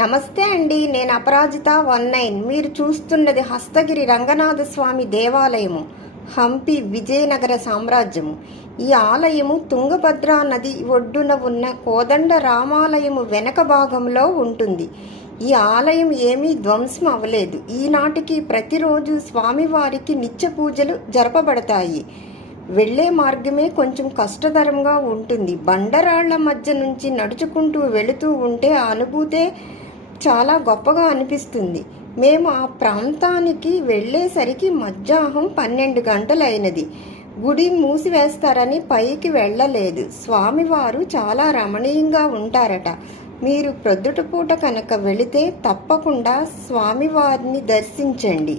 నమస్తే అండి, నేను అపరాజిత 19. మీరు చూస్తున్నది హస్తగిరి రంగనాథ స్వామి దేవాలయము, హంపి విజయనగర సామ్రాజ్యము. ఈ ఆలయము తుంగభద్రా నది ఒడ్డున ఉన్న కోదండ రామాలయము వెనక భాగంలో ఉంటుంది. ఈ ఆలయం ఏమీ ధ్వంసం అవ్వలేదు. ఈనాటికి ప్రతిరోజు స్వామివారికి నిత్య పూజలు జరపబడతాయి. వెళ్లే మార్గమే కొంచెం కష్టతరంగా ఉంటుంది. బండరాళ్ల మధ్య నుంచి నడుచుకుంటూ వెళుతూ ఉంటే ఆ అనుభూతే చాలా గొప్పగా అనిపిస్తుంది. మేము ఆ ప్రాంతానికి వెళ్ళేసరికి మధ్యాహ్నం 12 గంటలైనది. గుడి మూసివేస్తారని పైకి వెళ్ళలేదు. స్వామివారు చాలా రమణీయంగా ఉంటారట. మీరు ప్రొద్దుటపూట కనుక వెళితే తప్పకుండా స్వామివారిని దర్శించండి.